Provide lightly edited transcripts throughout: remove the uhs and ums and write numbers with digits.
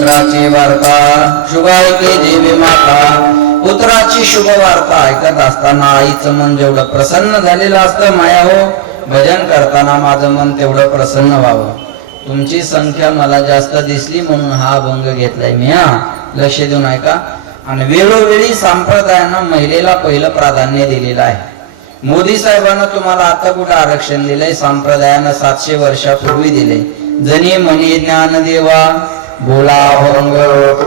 पुत्राची वार्ता शुभ ऐके देवी माता. पुत्राची शुभ वार्ता ऐकत असताना आईचं मन जेवढं प्रसन्न झालेलं असतं माया हो, भजन करताना माझं मन तेवढं प्रसन्न व्हावं. तुमची संख्या मला जास्त दिसली म्हणून हा अभंग घेतलाय मी. लक्ष देऊन ऐका. आणि वेळोवेळी संप्रदायानं महिलेला पहिलं प्राधान्य दिलेलं आहे. मोदी साहेबांना तुम्हाला आता कुठं आरक्षण दिलंय? संप्रदायानं 700 वर्षापूर्वी दिले. जनी म्हणे ज्ञान देवा बोला अभंग.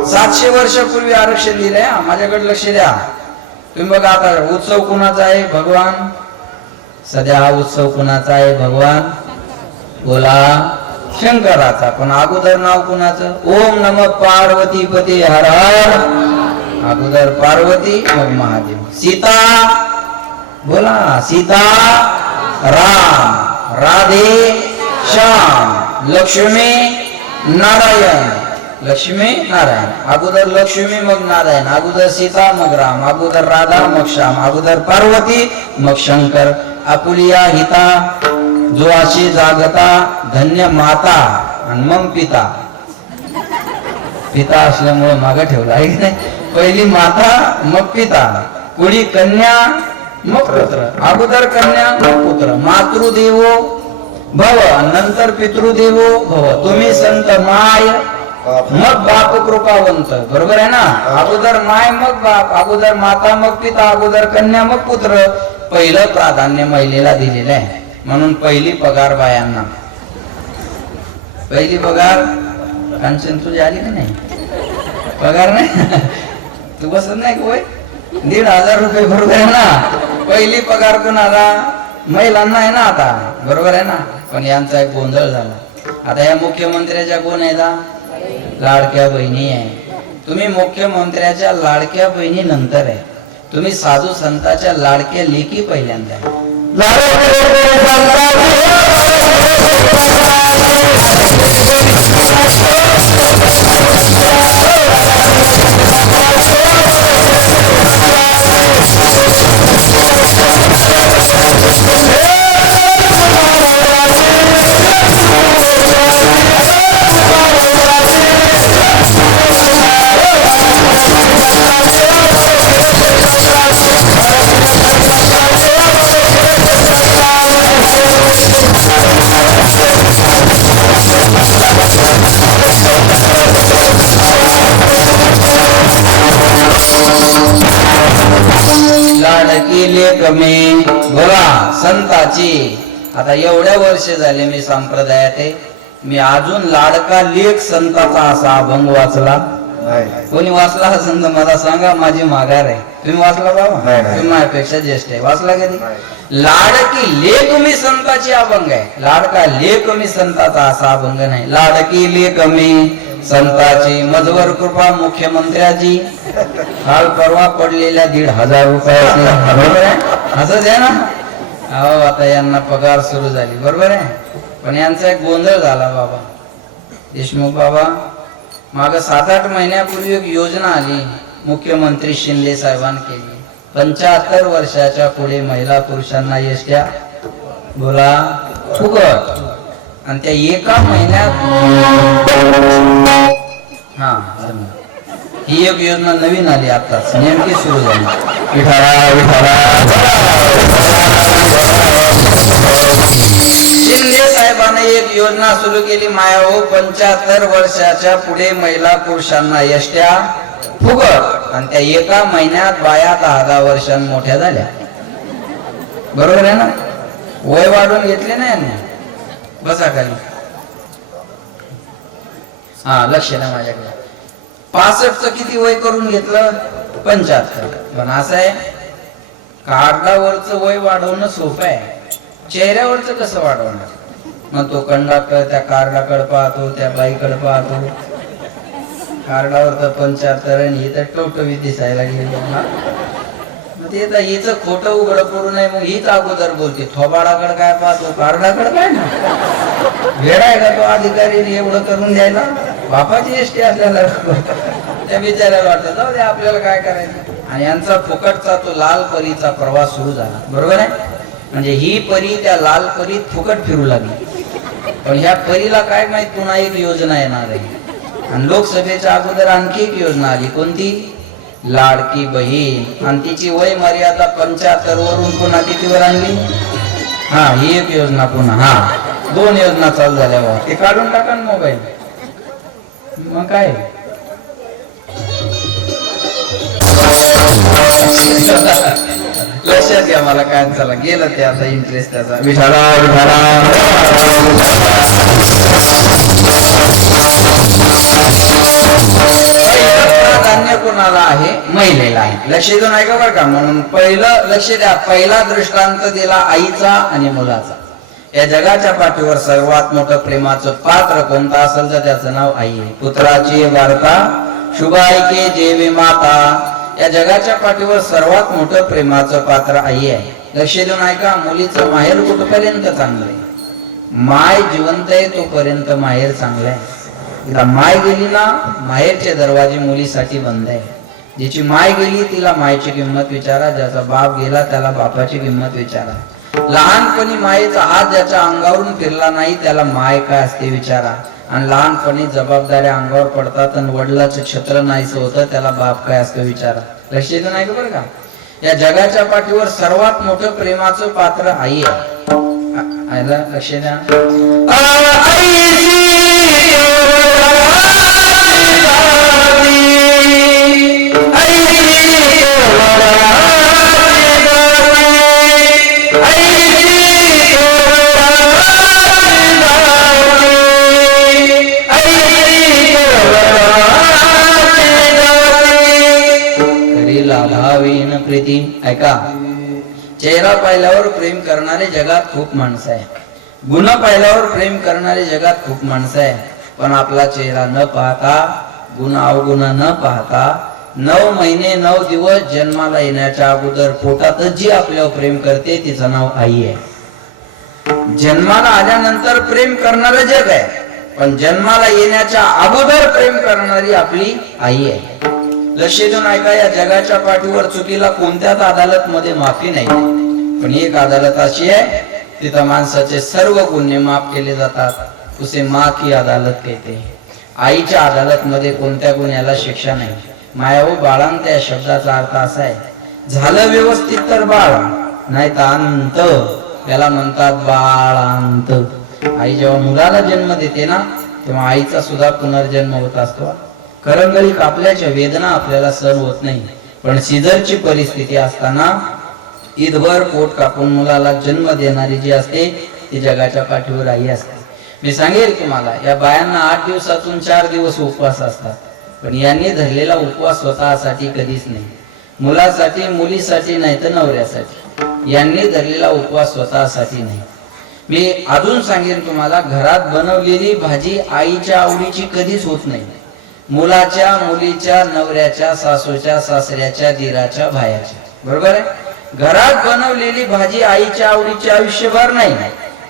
700 वर्षापूर्वी आरक्षण दिलंय. माझ्याकडे लक्ष द्या. तुम्ही बघा आता उत्सव कुणाचा आहे? भगवान. सध्या हा उत्सव कुणाचा आहे? भगवान बोला शंकराचा. पण अगोदर नाव कुणाचं? ओम नमः पार्वती पती हर हर. अगोदर पार्वती मग महादेव. सीता बोला सीता राम, राधे श्याम, लक्ष्मी नारायण. लक्ष्मी नारायण. अगोदर लक्ष्मी मग नारायण. अगोदर सीता मग राम. अगोदर राधा मग श्याम. अगोदर पार्वती मग शंकर. आपुलिया हिता जो अशी जागता धन्य माता. आणि मग पिता. पिता असल्यामुळे मागे ठेवला आहे की नाही? पहिली माता मग पिता. पुढी कन्या मग पुत्र. अगोदर कन्या मग पुत्र. मातृदेवो भव नंतर पितृदेवो भव. तुम्ही संत माय मग बाप कृपावंत. बरोबर आहे ना? अगोदर माय मग बाप. अगोदर माता मग पिता. अगोदर कन्या मग पुत्र. पहिलं प्राधान्य महिलेला दिलेलं आहे. म्हणून पहिली पगार बायांना. पहिली पगार कांचन तुझी आली का नाही? पगार नाही तू बसत नाही होय? 1,500 रुपये. बरोबर आहे ना? पहिली पगार कोणाला? महिलांना आहे ना आता. बरोबर आहे ना? पण यांचा एक गोंधळ झाला. आता या मुख्यमंत्र्याच्या कोण आहेत? लाडक्या बहिणी आहे. तुम्ही मुख्यमंत्र्याच्या लाडक्या बहिणी नंतर आहे. तुम्ही साधू संतांच्या लाडक्या लेकी पहिल्यांदा आहे. कमी बोला संताची. आता एवढ्या वर्ष झाले मी संप्रदायात आहे. मी अजून लाडका लेख संताचा असा अभंग वाचला. कोणी वाचला हा संत मला सांगा. माझी माघार आहे. तुम्ही वाचला बाबा? तुम्ही माझ्यापेक्षा ज्येष्ठ आहे. वाचला कधी? लाडकी लेख मी संताची अभंग आहे. लाडका लेख मी संताचा असा अभंग नाही. लाडकी लेख मी संताची मजवर कृपा मुख्यमंत्र्याची. काल परवा पडलेल्या 1,500 रुपयाची. बरोबर आहे? असं द्या ना. अहो आता यांना पगार सुरू झाली. बरोबर आहे? पण यांचा एक गोंधळ झाला बाबा. देशमुख बाबा माग 7-8 महिन्यापूर्वी एक योजना आली. मुख्यमंत्री शिंदे साहेबांनी केली. 75 वर्षाच्या पुढे महिला पुरुषांना एसट्या बोला फुकट. आणि त्या एका महिन्यात ही एक योजना नवीन आली. आताच नेमकी सुरू झाली. शिंदे साहेबांनी एक योजना सुरू केली. माया हो 75 वर्षाच्या पुढे महिला पुरुषांना एसट्या फुकट. आणि त्या एका महिन्यात बाया 10-10 वर्षांनी मोठ्या झाल्या. बरोबर आहे ना? वय वाढून घेतले ना यांनी. बसा खाली. लक्ष ना माझ्याकडे. 65चं किती वय करून घेतलं? 75. पण असं आहे कार्डावरचं वय वाढवणं सोपं आहे. चेहऱ्यावरचं कसं वाढवणार? मग तो कंडक्टर त्या कार्डाकडे पाहतो, त्या बाईकडे पाहतो. कार्डावर तर 75 आणि ही तर टवटवीत दिसायला गेली. ते तर हिचं खोटं उघड करू नये. मग हीच अगोदर बोलते. थोबाडाकडे काय पाहतो? कार्डाकडे काय ना. वेळा आहे का तो अधिकारी एवढं करून द्यायला? बापाची एसटी असल्याला त्या बिचाऱ्याला वाटतं जाऊ दे आपल्याला काय करायचं. आणि यांचा फुकटचा तो लाल परीचा प्रवास सुरू झाला. बरोबर आहे? म्हणजे ही परी त्या लाल परीत फुकट फिरू लागली. पण ह्या परीला काय माहित पुन्हा एक योजना येणार आहे. आणि लोकसभेच्या अगोदर आणखी एक योजना आली, कोणती? लाडकी बहीण. आणि तिची वय मर्यादा 75 वरून पुन्हा कितीवर आणली? हा, ही एक योजना पुन्हा. हा, 2 योजना चालू झाल्या बा. ते काढून टाका ना मोबाईल. मग काय लक्षात घ्या, मला काय चला गेलं ते आता इंटरेस्ट त्याचा. विठाला विठाला प्राधान्य कोणाला आहे? महिलेला आहे. लक्ष देऊन ऐका बरं का. म्हणून पहिलं लक्ष द्या, पहिला दृष्टांत दिला आईचा आणि मुलाचा. या जगाच्या पाठीवर सर्वात मोठं प्रेमाचं पात्र कोणतं असेल तर त्याचं नाव आई आहे. पुत्राची वार्ता शुभ ऐके जेवी माता. या जगाच्या पाठीवर सर्वात मोठं प्रेमाचं पात्र आई आहे. लक्ष देऊन ऐका, मुलीचं माहेर कुठपर्यंत चांगलं आहे? माय जिवंत आहे तोपर्यंत माहेर चांगलं आहे. तिला माय गेली ना, माहेरचे दरवाजे मुलीसाठी बंद आहे. जिची माय गेली तिला मायची किंमत विचारा, ज्याचा बाप गेला त्याला बापाची किंमत विचारा. लहानपणी मायेचा हात ज्याच्या अंगावरून फिरला नाही त्याला माय काय असते विचारा. आणि लहानपणी जबाबदाऱ्या अंगावर पडतात आणि वडिलाचं छत्र नाहीचं होतं त्याला बाप काय असतं विचारा. लक्ष देऊन नाही का बरं का. या जगाच्या पाठीवर सर्वात मोठं प्रेमाचं पात्र आई आहे. आईला लक्ष द्या. प्रीती ऐका, चेहरा पाहिल्यावर प्रेम करणारे जगात खूप माणसं आहे. गुण पाहिल्यावर प्रेम करणारे जगात खूप माणसं आहे. पण आपला चेहरा न पाहता, गुण अवगुण न पाहता 9 महिने 9 दिवस जन्माला येण्याच्या अगोदर पोटातच जी आपल्यावर प्रेम करते तिचं नाव आई आहे. जन्माला आल्यानंतर प्रेम करणारं जग आहे, पण जन्माला येण्याच्या अगोदर प्रेम करणारी आपली आई आहे. लक्ष देऊन ऐका, या जगाच्या पाठीवर चुकीला कोणत्याच अदालत मध्ये माफी नाही. पण एक अदालत अशी आहे तिथं माणसाचे सर्व गुन्हे माफ केले जातात. उसे माँ की अदालत कहते. आईच्या अदालत मध्ये कोणत्या गुन्ह्याला शिक्षा नाही. मायाओ बाळांत या शब्दाचा अर्थ असा आहे, झालं व्यवस्थित तर बाळ, नाही तर अंत. याला म्हणतात बाळांत. आई जेव्हा मुलाला जन्म देते ना तेव्हा आईचा सुद्धा पुनर्जन्म होत असतो. करंगळी कापल्याच्या वेदना आपल्याला सहन होत नाही, पण सीझरची परिस्थिती असताना ईदभर पोट कापून मुलाला जन्म देणारी जी असते ती जगाच्या पाठीवर आई असते. मी सांगेल तुम्हाला, या बायांना 8 दिवसातून 4 दिवस उपवास असतात, पण यांनी धरलेला उपवास स्वतःसाठी कधीच नाही. मुलासाठी, मुलीसाठी नाही तर नवऱ्यासाठी. यांनी धरलेला उपवास स्वतःसाठी नाही. मी अजून सांगेन तुम्हाला, घरात बनवलेली भाजी आईच्या आवडीची कधीच होत नाही. मुलाच्या, मुलीच्या, नवऱ्याच्या, सासूच्या, सासऱ्याच्या, दिराच्या, भायाच्या, बरोबर आहे. घरात बनवलेली भाजी आईच्या आवडीची आयुष्यभर नाही.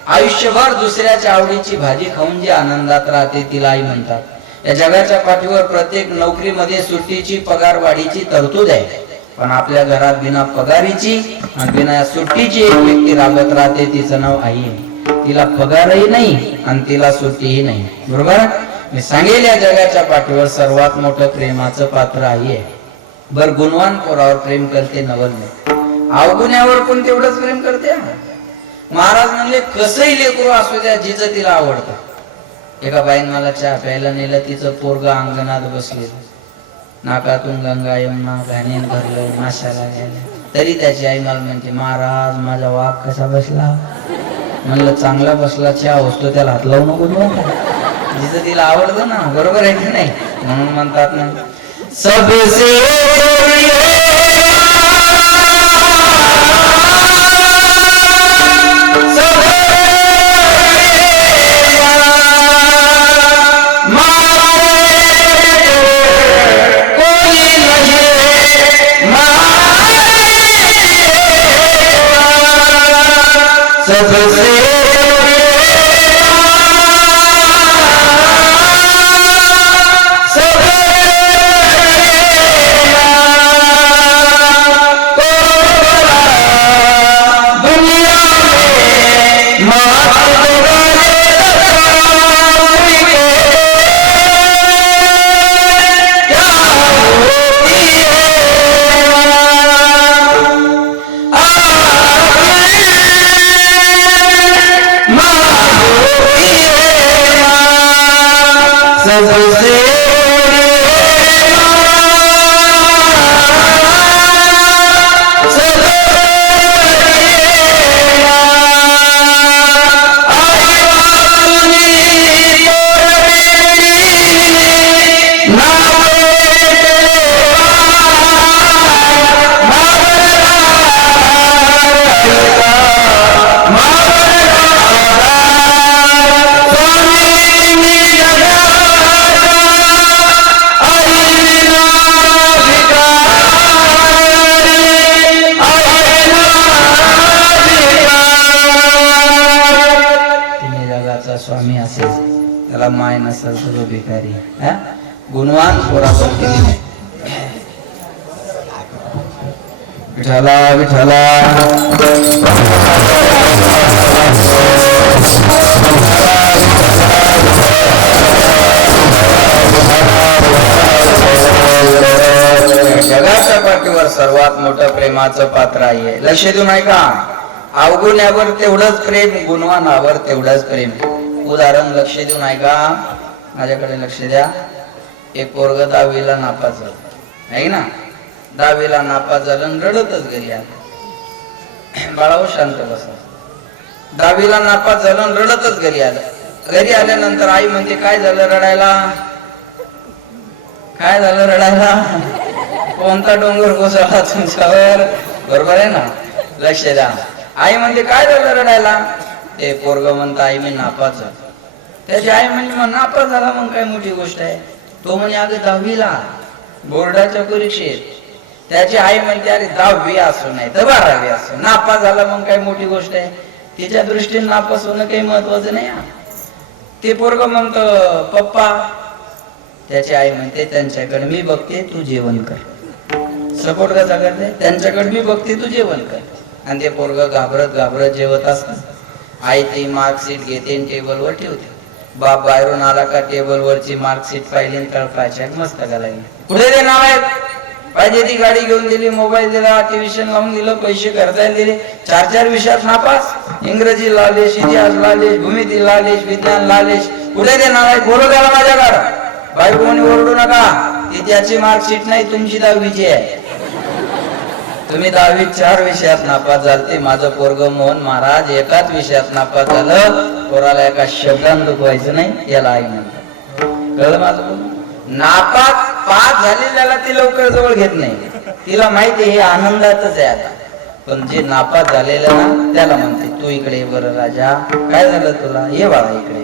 आयुष्यभर दुसऱ्याच्या आवडीची भाजी खाऊन जी आनंदात राहते तिला आई म्हणतात. या जगाच्या पाठीवर प्रत्येक नोकरीमध्ये सुट्टीची, पगारवाढीची तरतूद आहे, पण आपल्या घरात बिना पगारीची आणि बिना सुट्टीची एक व्यक्ती राबत राहते, तिचं नाव आई आहे. तिला पगारही नाही आणि तिला सुट्टीही नाही, बरोबर. मी सांगेल, या जगाच्या पाठीवर सर्वात मोठं प्रेमाचं पात्र आई आहे. बर, गुणवान पोरावर प्रेम करते नवल नाही, अवगुण्यावर पण तेवढंच प्रेम करते. महाराज म्हणले, कसंही लेकरू असू द्या, जिचं तिला आवडतं. एका बाईन मला चहा प्यायला नेलं, तिचं पोरग अंगणात बसले, नाकातून गंगा यमुना घाणीन भरलं, माशाला गेल्या. तरी त्याची आई मला म्हणते, महाराज माझा वाघ कसा बसला. म्हणलं, चांगला बसला, चहा होतो त्याला हात लावू नको. जिचं तिला आवडतं ना, बरोबर आहे की नाही. म्हणून म्हणतात ना, सबसे जैसे स्वामी असेल त्याला माय नसेल तो भिकारी गुणवान पोरापैकी विठाला विठाला जगाच्या पाठीवर सर्वात मोठं प्रेमाचं पात्र आहे. लक्ष देऊ नाही का? अवगुण्यावर तेवढंच प्रेम, गुणवानावर तेवढंच प्रेम. उदाहरण लक्ष देऊ नाही का? माझ्याकडे लक्ष द्या. एक पोरग 10वीला नापास झालं आहे ना, 10वीला नापास झालं रडतच घरी आलं. बाळाओ शांत बसा. 10वीला नापास झालं रडतच घरी आलं. घरी आल्यानंतर आई म्हणते काय झालं रडायला? काय झालं रडायला? कोणता डोंगर कोसळला तुमच्यावर? बरोबर आहे ना? लक्ष द्या. आई म्हणते काय झालं रडायला? ते पोरग म्हणतं आई मी नापास झालो. त्याची आई म्हणजे मग नापास झाला मग काय मोठी गोष्ट आहे? तो म्हणे अगं 10वीला बोर्डाच्या परीक्षेत. त्याची आई म्हणते अरे 10वी असो नाही तर 12वी असो, नापास झाला मग काय मोठी गोष्ट आहे? तिच्या दृष्टीने नापास होणं काही महत्वाचं नाही. ते पोरग म्हणतं पप्पा. त्याची आई म्हणते त्यांच्याकडे मी बघते तू जेवण कर. सपोर्ट कसा करते? त्यांच्याकडे मी बघते तू जेवण कर. आणि ते पोरग घाबरत घाबरत जेवत असत. आई ती मार्कशीट घेते टेबलवर ठेवते. बाप बाहेरून आला का टेबलवरची मार्कशीट पाहिली तळपायच्या मस्त लागली. पुढे ते नाव आहेत पाहिजे ती गाडी घेऊन दिली, मोबाईल दिला, ट्युशन लावून दिलं, पैसे खर्चायला दिले. 4-4 विषयात नापास. इंग्रजी लालेश, इतिहास लालेश, भूमिती लालेश, विज्ञान लालेश. पुढे ते नाव आहेत. बोलू त्याला माझ्याकडे. बायको कोणी ओरडू नका. ती त्याची मार्कशीट नाही तुमची 10वीची आहे. तुम्ही 10वीत 4 विषयात नापास झालते. माझं पोरग मोहन महाराज एकाच विषयात नापास झालं. पोराला एका शब्दानं दुखवायचं नाही याला आई म्हणतात. कळलं माझं? नापास पास झालेल्याला ती लवकर जवळ घेत नाही. तिला माहिती हे आनंदातच आहे आता. पण जे नापास झालेलं ना त्याला म्हणते तू इकडे बरं राजा काय झालं तुला? ये बाळा इकडे.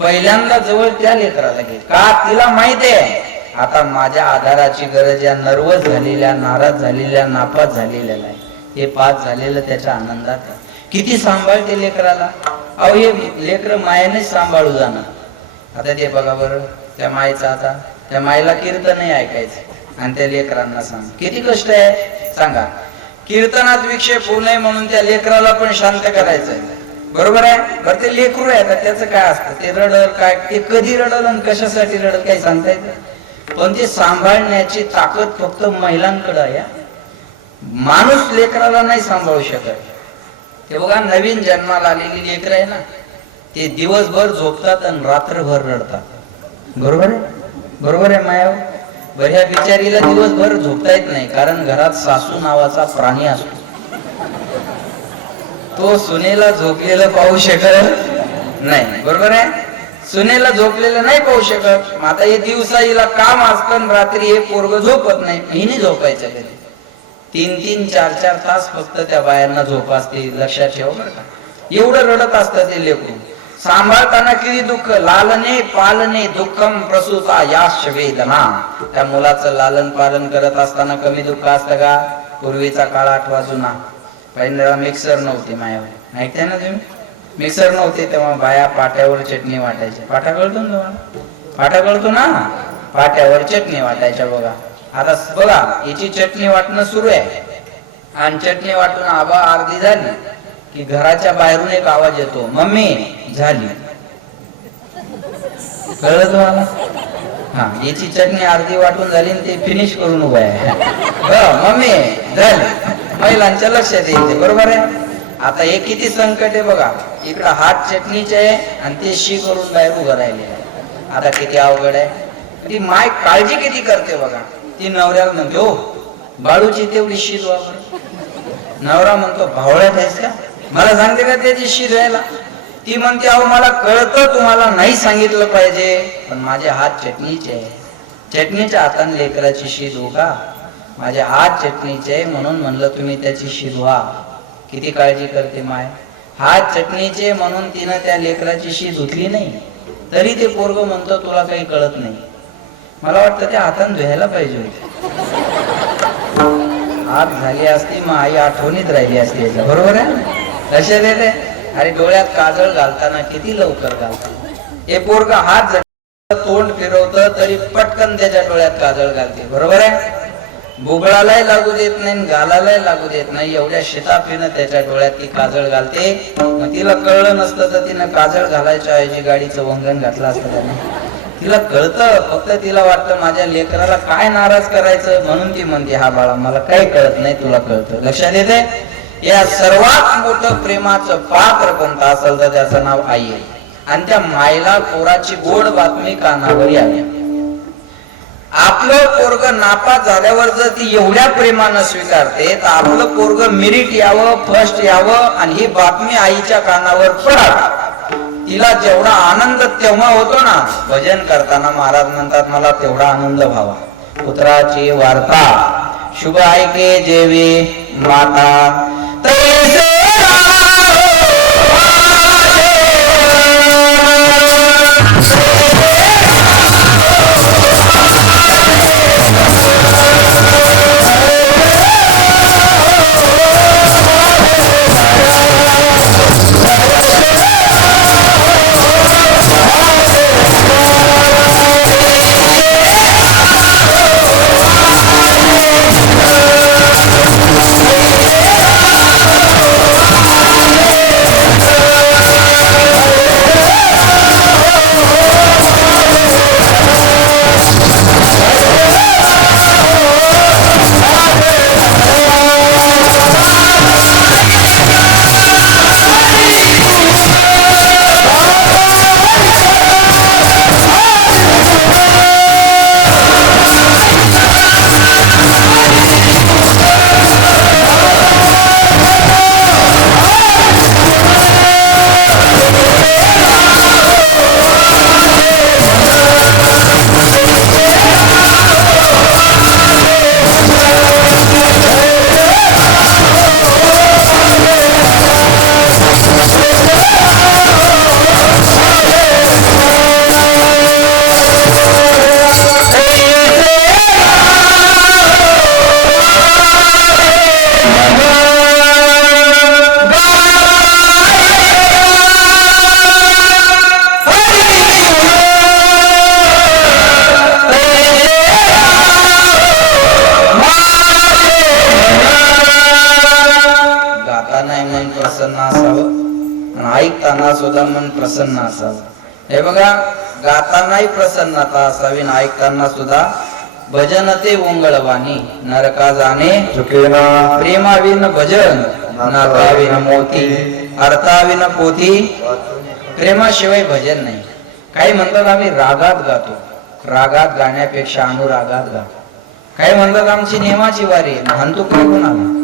पहिल्यांदा जवळ त्या लेकराला घे. का? तिला माहिती आहे आता माझ्या आधाराची गरज या नर्वस झालेल्या, नाराज झालेल्या, नापास झालेल्याला आहे. हे पास झालेलं त्याच्या आनंदात आहे. किती सांभाळते लेकराला. अहो हे लेकर मायाने सांभाळू जाणार. आता ते बघा बरं त्या मायचं, आता त्या मायला कीर्तनही ऐकायचं आणि त्या लेकरांना सांग किती कष्ट आहे सांगा. कीर्तनात विक्षेप होऊ नये म्हणून त्या लेकराला पण शांत करायचंय. बरोबर आहे? बरं ते लेकरू आहे आता त्याचं काय असतं? ते रडल काय, ते कधी रडल आणि कशासाठी रडल काही सांगता येतं? पण ते सांभाळण्याची ताकद फक्त महिलांकडे आहे. माणूस लेकराला नाही सांभाळू शकत. ते बघा नवीन जन्माला आलेली लेकर आहे ना, ते दिवसभर झोपतात आणि रात्रभर रडतात. बरोबर आहे? बरोबर आहे माया? बरं ह्या बिचारीला दिवसभर झोपता येत नाही कारण घरात सासू नावाचा प्राणी असतो. तो सुनेला झोपलेलं पाहू शकत नाही. बरोबर आहे? सुनेला झोपलेलं नाही पाहू शकत. आता हे दिवसा हिला काम असतं, रात्री हे पोरग झोपत नाही. हिने झोपायचं कधी? 3-3, 4-4 तास फक्त त्या बायांना झोप असते. लक्षात ठेवा बरं का. एवढं रडत असतं ते लेकरू. सांभाळताना किती दुःख. लालने पालने दुःखम प्रसूता याश वेदना. त्या मुलाचं लालन पालन करत असताना कमी दुःख असतं का? पूर्वीचा काळ आठवा जुना. पहिल्यांदा मिक्सर नव्हते मायावर, ऐकताय ना तुम्ही? मिक्सर नव्हते तेव्हा बाया पाट्यावर चटणी वाटायच्या. पाटा कळतो ना तुम्हाला? पाटा कळतो ना? पाट्यावर चटणी वाटायच्या. बघा आता बघा याची चटणी वाटणं सुरू आहे आणि चटणी वाटून आबा अर्धी झाली की घराच्या बाहेरून एक आवाज येतो, मम्मी झाली. कळलं तुम्हाला? हा, याची चटणी अर्धी वाटून झाली आणि ते फिनिश करून उभा आहे. मम्मी झाली. महिलांच्या लक्षात येते. बरोबर आहे? आता हे किती संकट आहे बघा. इकडं हात चटणीचे आहे आणि ते शी करून बाहेर उभं राहिले. आता किती अवघड आहे. ती माय काळजी किती करते बघा. ती नवऱ्याला म्हणते हो बाळूची तेवढी शीत वापर. नवरा म्हणतो भावळ्यात आहेस का, मला सांगते का त्याची शीत व्हायला. ती म्हणते अहो मला कळतं तुम्हाला नाही सांगितलं पाहिजे, पण माझे हात चटणीचे आहे. चटणीच्या हाताने लेकराची शीत हो का, माझे हात चटणीचे आहे म्हणून म्हणलं तुम्ही त्याची शीत व्हा. किती काळजी करते माय. हात चटणीचे म्हणून तिनं त्या लेकराची शी धुतली नाही, तरी ते पोरग म्हणतो तुला काही कळत नाही. मला वाटतं त्या हाताने धुवायला पाहिजे होते. हात झाली असती मग आई आठवणीत राहिली असती याच्या. बरोबर आहे, लक्षात येते. अरे डोळ्यात काजळ घालताना किती लवकर घालतात. हे पोरग हात तोंड फिरवत तरी पटकन त्याच्या डोळ्यात काजळ घालते. बरोबर आहे. बुबळालाही लागू देत नाही, गालालाही लागू देत नाही, एवढ्या शिताफीनं त्याच्या डोळ्यात ती काजळ घालते. मग तिला कळलं नसतं तर तिनं काजळ घालायच्या ऐवजी गाडीचं वंगण घातलं असतं त्याने. तिला कळतं, फक्त तिला वाटतं माझ्या लेकराला काय नाराज करायचं, म्हणून ती म्हणते हा बाळा मला काही कळत नाही, तुला कळतं. लक्षात येते. या सर्वात मोठं प्रेमाचं पात्र कोणतं असेल तर त्याचं नाव आई आहे. आणि त्या मायला पोराची गोड बातमी कानावर यावी. आपलं पोरग नापास झाल्यावर जर ती एवढ्या प्रेमानं स्वीकारते तर आपलं पोरग मेरिट यावं, फर्स्ट यावं आणि ही बातमी आईच्या कानावर पडावी. तिला जेवढा आनंद तेव्हा होतो ना, भजन करताना महाराज म्हणतात मला तेवढा आनंद व्हावा. पुत्राची वार्ता शुभ ऐके जेवी माता तैसे ऐकताना सुद्धा मन प्रसन्न असावं. हे बघा, गातानाही प्रसन्नता असावी, ऐकताना सुद्धा भजन ते ओंगळवाणी नरका जाणे चुकेना, प्रेमाविन भजन नाताविन मोती, अर्थाविन पोथी. प्रेमाशिवाय भजन नाही. काही म्हणतात आम्ही रागात गातो, रागात गाण्यापेक्षा अनुरागात गातो. काही म्हणतात आमची नेमाची वारी आहे. म्हणतो काय कोणाला,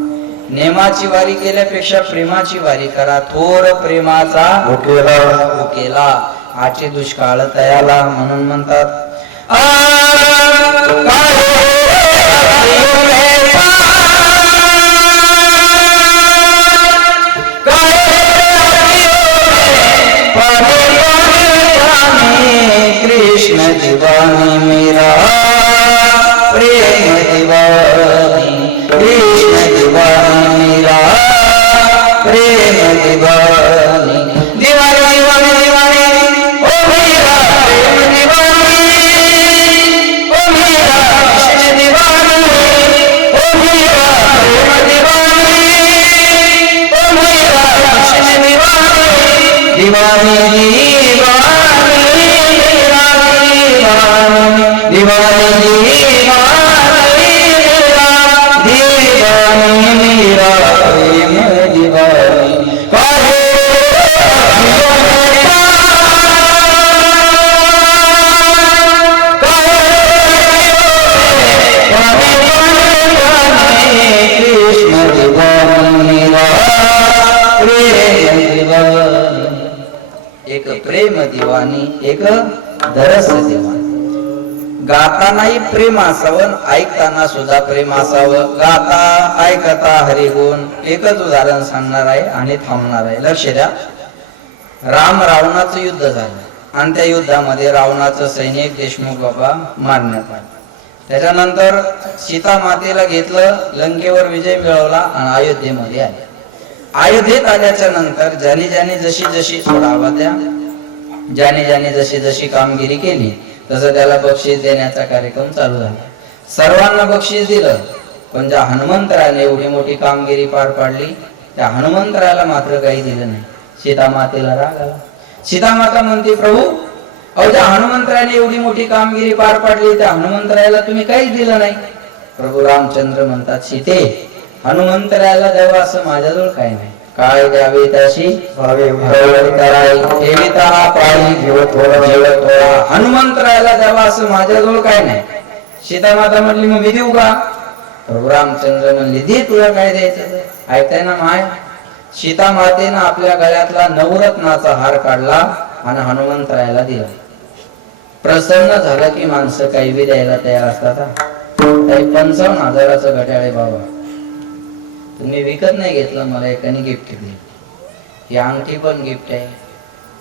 नेमाची वारी केल्यापेक्षा प्रेमाची वारी करा. थोर प्रेमाचा भुकेला आचे दुष्काळ तयाला. म्हणून म्हणतात कृष्ण दीवानी मेरा प्रेम दीवानी, कृष्ण दीवानी मेरा प्रेम दीवानी, दीवानी दीवानी दीवानी ओ मेरा प्रेम दीवानी, ओ मेरा कृष्ण दीवानी, ओ मेरा प्रेम दीवानी, ओ मेरा कृष्ण दीवानी, दीवानी दीवानी मेरा दीवानी, दीवानी दिवाणी एक दरस दिवाणी. गातानाही प्रेम असावं, ऐकताना सुद्धा प्रेम असावं. गाता ऐकता हरिगुण. एकच उदाहरण सांगणार आहे आणि थांबणार आहे, लक्ष द्या. राम रावणाचं युद्ध झालं आणि त्या युद्धामध्ये रावणाचं सैनिक देशमुख बाबा मारण्यात आले. त्याच्यानंतर सीता मातेला घेतलं, लंकेवर विजय मिळवला आणि अयोध्येमध्ये आले. अयोध्येत आल्याच्या नंतर ज्याने ज्याने जशी जशी सोडावा द्या, ज्याने ज्याने जशी जशी कामगिरी केली तसं त्याला बक्षीस देण्याचा कार्यक्रम चालू झाला. सर्वांना बक्षीस दिलं, पण ज्या हनुमंतरायाने एवढी मोठी कामगिरी पार पाडली त्या हनुमंतरायाला मात्र काही दिलं नाही. सीता मातेला राग आला. सीता माता म्हणते, प्रभू अहो ज्या हनुमंतरायाने एवढी मोठी कामगिरी पार पाडली त्या हनुमंतरायाला तुम्ही काहीच दिलं नाही. प्रभू रामचंद्र म्हणतात, सीते हनुमंतरायाला द्यावं असं माझ्याजवळ काही नाही. काय द्यावे त्याशी हनुमंतरायाला द्यावा असं माझ्याजवळ काय नाही. सीता माता म्हणली, मग मी देऊ का? प्रभू रामचंद्र म्हणले, दे तुला काय द्यायचं. ऐकताय ना माय? सीता मातेनं आपल्या गळ्यातला नवरत्नाचा हार काढला आणि हनुमंतरायाला दिला. प्रसन्न झालं की माणसं काही बी द्यायला तयार असतात. 55,000चं घड्याळ आहे बाबा, तुम्ही विकत नाही घेतलं, मला एकाने गिफ्ट दिली. ही अंगठी पण गिफ्ट आहे.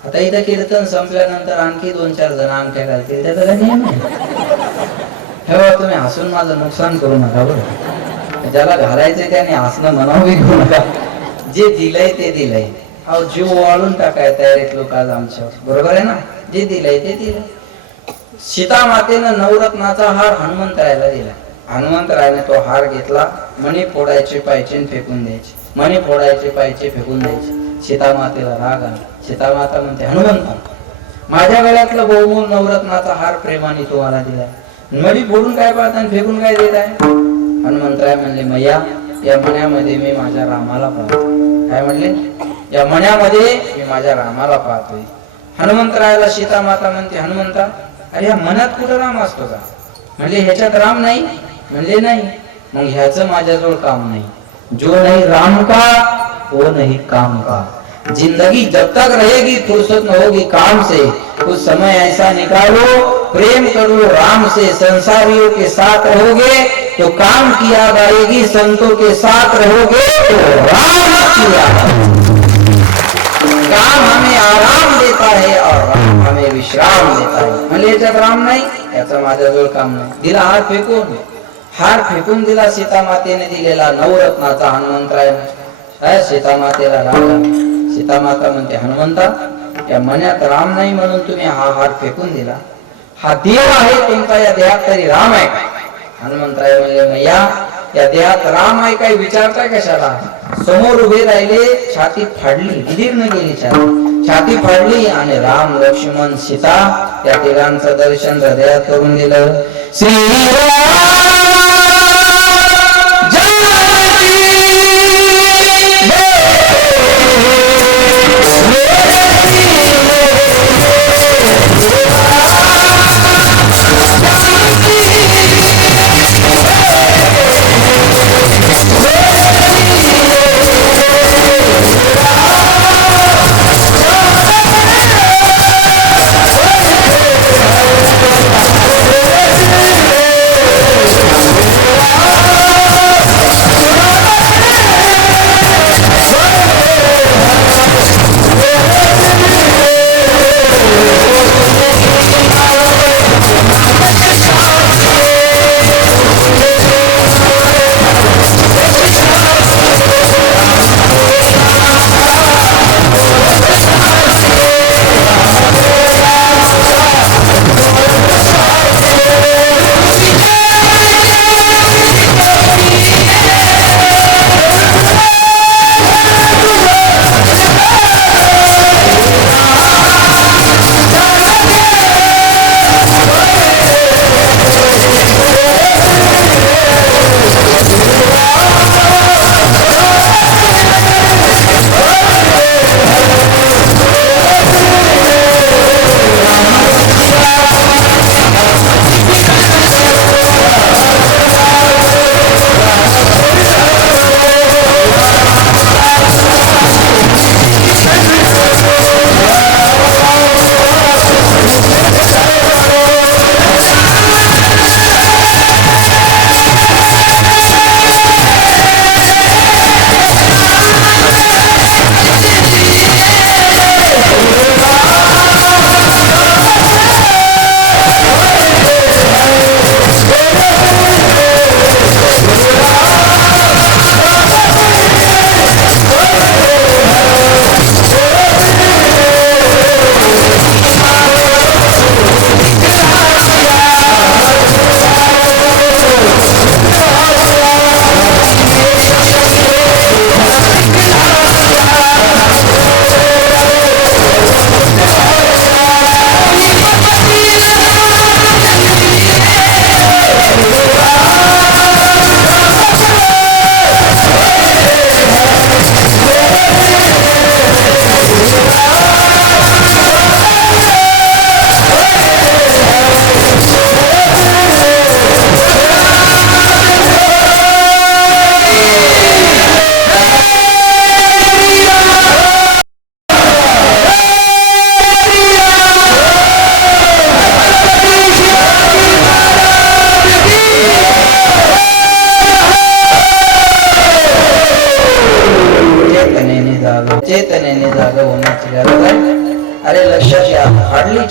आता इथं कीर्तन संपल्यानंतर आणखी 2-4 जण अंगठ्या घालतील, त्याचा काही नियम आहे. हे बाबा तुम्ही हसून माझं नुकसान करू नका बरं. ज्याला घालायचंय त्याने हसणं म्हणावं घेऊ नका. जे दिलंय ते दिलंय. अहो जीव वाळून टाकाय तयारीत लोक आज आमच्यावर, बरोबर आहे ना? जे दिलंय ते दिलंय. सीता मातेनं नवरत्नाचा हार हनुमंतरायाला दिला. हनुमंतरायाने तो हार घेतला, मणी फोडायचे पाहिजे फेकून द्यायचे, मणी फोडायचे पाहिजे फेकून द्यायचे. सीता मातेला राग आला. सीता माता म्हणते, हनुमंता माझ्या गळ्यातलं बहुमूल नवरत्नाचा हार प्रेमाने तुम्हाला दिलाय, मणी फोडून काय पाहता आणि फेकून काय देत आहे? हनुमंतराय म्हणले, मैया या मण्यामध्ये मी माझ्या रामाला पाहतो. काय म्हणले? या मण्यामध्ये मी माझ्या रामाला पाहतोय. हनुमंतरायाला सीता माता म्हणते, हनुमंता अरे या मनात कुठं राम असतो का? म्हणले ह्याच्यात राम नाही. म्हणले नाही. मग ह्याचं माझ्याजवळ काम नाही. जो नहीं राम का वो नहीं काम का. जिंदगी जब तक रहेगी फुर्सत न होगी काम से, कुछ समय ऐसा निकालो प्रेम करो राम से. संसारियों के साथ रहोगे तो काम की याद आएगी, संतों के साथ रहोगे तो राम की याद. काम हमें आराम देता है और राम हमें विश्राम देता है. म्हणजे याच्यात राम नाही, याचं माझ्याजवळ काम नाही. दिला हार फेकून. हार फेकून दिला सीता मातेने दिलेला नवरत्नाचा हनुमंतरायाने. सीता मातेला राग. सीता माता म्हणते, हनुमंता या मण्यात राम नाही म्हणून तुम्ही हा हार फेकून दिला. हा देव आहे तुमचा, या देहात तरी राम आहे काय? हनुमंतराय म्हणले, मैया या देहात राम आहे काय विचारताय कशाला? समोर उभे राहिले, छाती फाडली, विदीर्ण गेली छाती फाडली आणि राम लक्ष्मण सीता या तिघांचं दर्शन हृदयात करून दिलं. श्री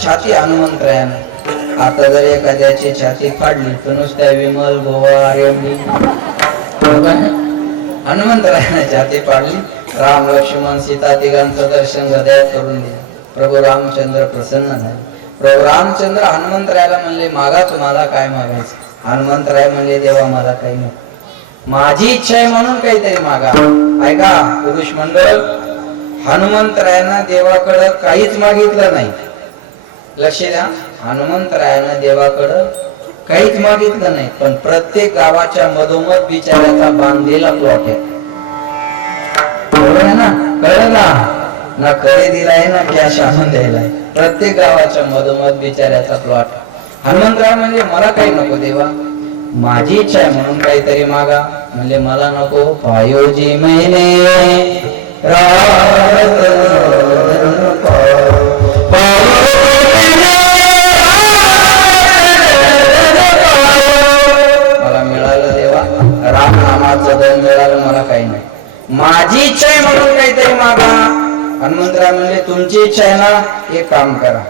छाती हनुमंतरायानं. आता जर एखाद्याची छाती फाडली तर नुसत्या विमल गोवा रेवणी हनुमंतरायानं छाती फाडली. राम लक्ष्मण सीता तिघांचं दर्शन हृदयात करून दिलं. प्रभू रामचंद्र प्रसन्न झाले. प्रभू रामचंद्र हनुमंतरायाला म्हणले मागा तुम्हाला काय मागायचं. हनुमंतराय म्हणले देवा मला काही नको, माझी इच्छा आहे म्हणून काहीतरी मागा. ऐका पुरुष मंडळ, हनुमंतरायानं देवाकडं काहीच मागितलं नाही. लक्ष द्या, हनुमंतरायानं देवाकडं काहीच मागितलं नाही, पण प्रत्येक गावाच्या मधोमध बिचाऱ्याचा बांधलेला प्लॉट आहे. ना कळलं ना खरेदीला आहे ना कॅश आणून द्यायला आहे. प्रत्येक गावाच्या मधोमध बिचाऱ्याचा प्लॉट. हनुमंतराय म्हणजे मला काही नको देवा, माझी इच्छा आहे म्हणून काहीतरी मागा. म्हणजे मला नको पायोजी मैने मला मिळालं देवा, राम नामाचं धन मिळालं, मला काही नाही, माझी इच्छा आहे म्हणून काहीतरी मागा. हनुमंतराय म्हणजे तुमची इच्छा आहे ना, एक काम करा,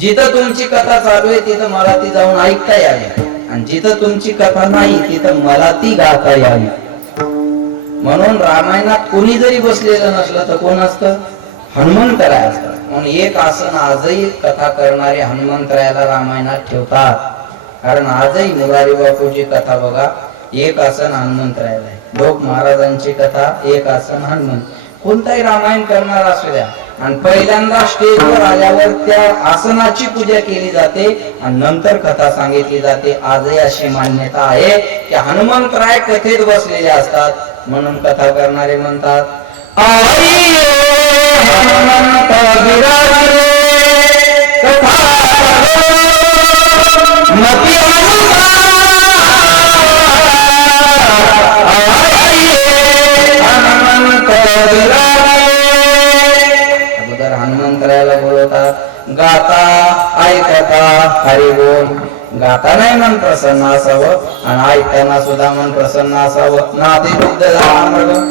जिथं तुमची कथा चालू आहे तिथं मला ती जाऊन ऐकता यावी, आणि जिथं तुमची कथा नाही तिथं मला ती गाता यावी. म्हणून रामायणात कोणी जरी बसलेलं नसलं तर कोण असतं, हनुमंतराय असतात. म्हणून एक आसन आजही कथा करणारे हनुमंतरायाला रामायणात ठेवतात. कारण आजही मुरारी बापूची कथा बघा, एक आसन हनुमंतरायाला आहे. लोक महाराजांची कथा एक आसन हनुमंत. कोणताही रामायण करणार असू द्या, आणि पहिल्यांदा स्टेजवर आल्यावर त्या आसनाची पूजा केली जाते आणि नंतर कथा सांगितली जाते. आजही अशी मान्यता आहे की हनुमंतराय कथेत बसलेले असतात. म्हणून कथा करणारे म्हणतात हनुमंत विराजले कथा मती हनुमंत विराजले. अगोदर हनुमंतरायाला बोलवतात, गाता ऐकता हरी बोल. गाता नाही मन प्रसन्न असावं आणि ऐकताना सुद्धा मन प्रसन्न असावं. नादी बुद्ध झाला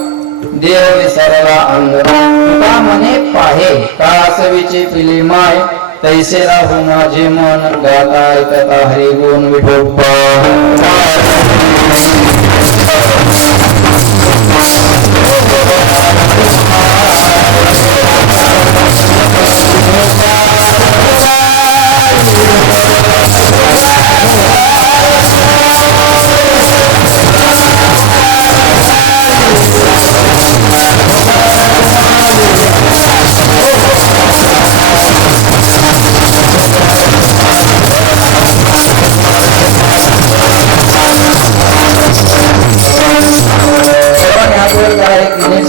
देव विसरला अंग, तुका म्हणे पाहे कासवीची पिली माय, तैसे राहू माझे मन. गाता ऐकता हरी गुण विठोबा.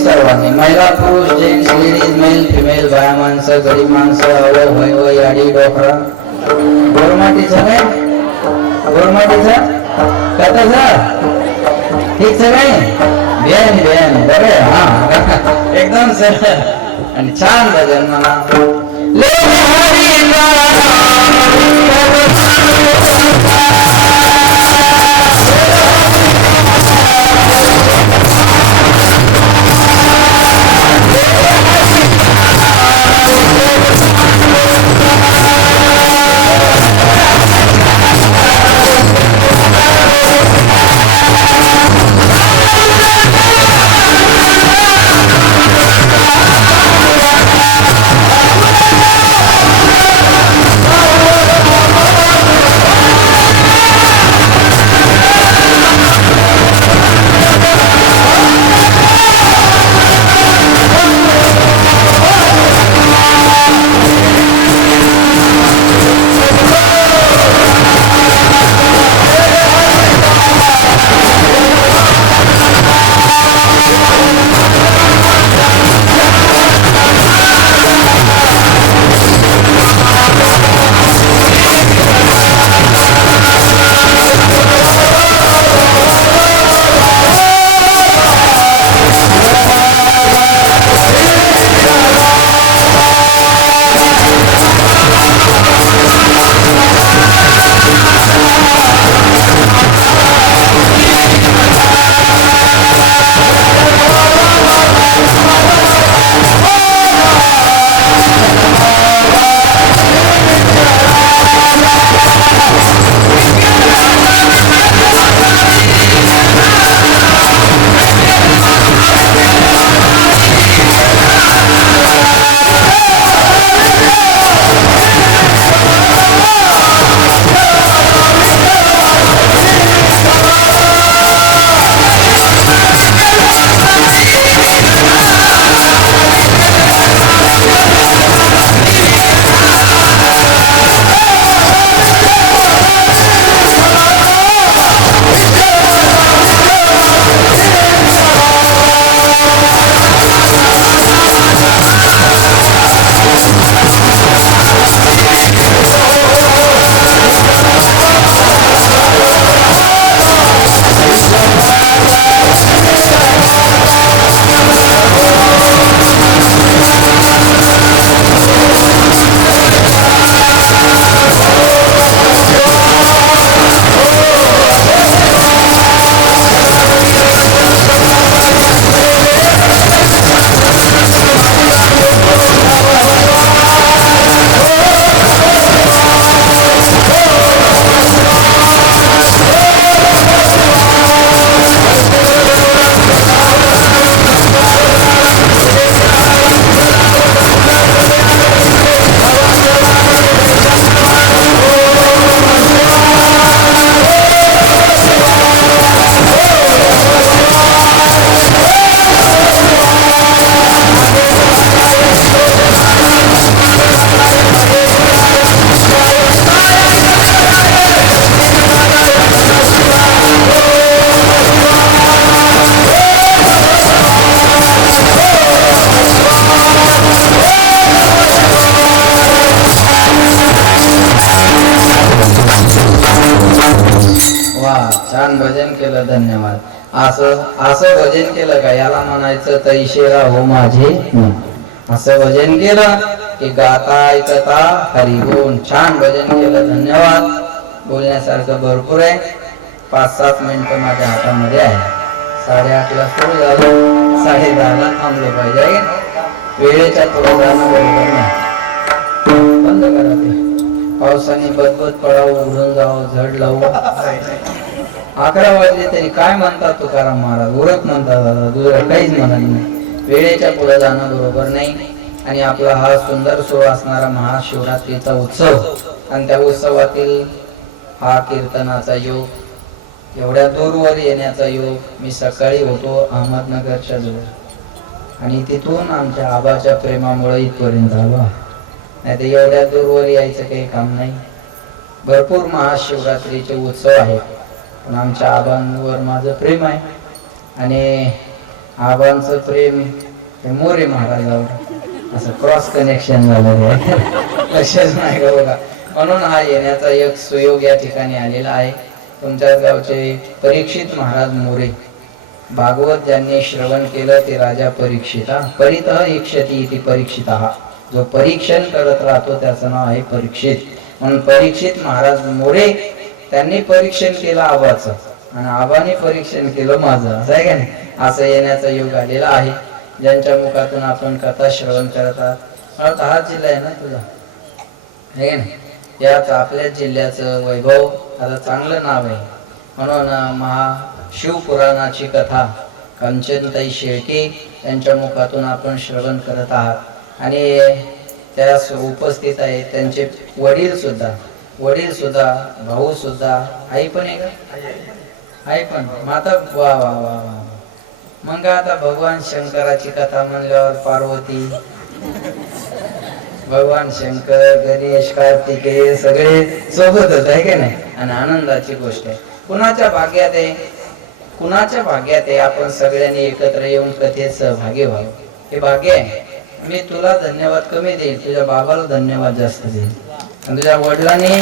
सर्वांनी महिला पुरुष जेंट्स लेडीज मेल फिमेल बाया माणसं गरीब माणसं अवय वय वय आडी डोकरा गोरमाटीचं नाही गोरमाटीचा कथाचा ठीक सगळे बेन बेन बरे हा एकदम सरळ आणि छान भजन म्हणा. छान भजन केलं, धन्यवाद. असं असं भजन केलं का याला म्हणायचं तैशेरा हो माझे. असं भजन केलं की गाता ऐकता हरिगुण. छान भजन केलं, धन्यवाद. बोलण्यासारखं भरपूर आहे. 5-7 मिनिटं माझ्या हातामध्ये आहे. 8:30ला सुरू झालं, 10:30ला थांबलं पाहिजे. वेळेच्या पुढे जाणं बरोबर नाही. बंद करा ते. पावसाने बदबद पडावं, उडून जावं, झड लावू. 11 वाजले तरी काय म्हणतात तुकाराम महाराज, उरक म्हणतात दादा, दुसरं काहीच म्हणत नाही. वेळेच्या पुढे जाणं बरोबर नाही. आणि आपला हा सुंदर सोहळा असणारा महाशिवरात्रीचा उत्सव आणि त्या उत्सवातील हा कीर्तनाचा योग, एवढ्या दूरवर येण्याचा योग. मी सकाळी होतो अहमदनगरच्या जवळ आणि तिथून आमच्या आबाच्या प्रेमामुळे इथपर्यंत आलो. नाही तर एवढ्या दूरवर यायचं काही काम नाही. भरपूर महाशिवरात्रीचे उत्सव आहेत, पण आमच्या आबांवर माझं प्रेम आहे आणि आबांचं प्रेम हे मोरे महाराजावर असं क्रॉस कनेक्शन झालेलं आहे. लक्षात नाही का बघा. म्हणून हा येण्याचा एक सुयोग या ठिकाणी आलेला आहे. तुमच्याच गावचे परीक्षित महाराज मोरे, भागवत ज्यांनी श्रवण केलं ते राजा परीक्षित. परितः इक्षति इति परीक्षितः, जो परीक्षण करत राहतो त्याचं नाव आहे परीक्षित. म्हणून परीक्षित महाराज मोरे त्यांनी परीक्षण केलं आबाचं आणि आबाने परीक्षण केलं माझं, असं आहे का नाही. असं येण्याचा योग आलेला आहे. ज्यांच्या मुखातून आपण कथा श्रवण करत आहात. मला हा जिल्हा आहे ना तुझा, आहे का नाही. याच आपल्या जिल्ह्याचं वैभव आता चांगलं नाव आहे. म्हणून महाशिवपुराणाची कथा कंचनताई शेळके यांच्या मुखातून आपण श्रवण करत आहात. आणि त्या उपस्थित आहेत त्यांचे वडील सुद्धा, भाऊ सुद्धा, आई पण आहे का, आई पण माता. वा वा वा वा. मग आता भगवान शंकराची कथा म्हणल्यावर पार्वती, भगवान शंकर, गणेश, कार्तिकेय सगळे सोबतच आहे का नाही. आणि आनंदाची गोष्ट आहे. कुणाच्या भाग्यात आहे आपण सगळ्यांनी एकत्र येऊन कथेत सहभागी व्हावं. हे भाग्य आहे. मी तुला धन्यवाद कमी देईल, तुझ्या बाबाला धन्यवाद जास्त देईल. आणि तुझ्या वडिलांनी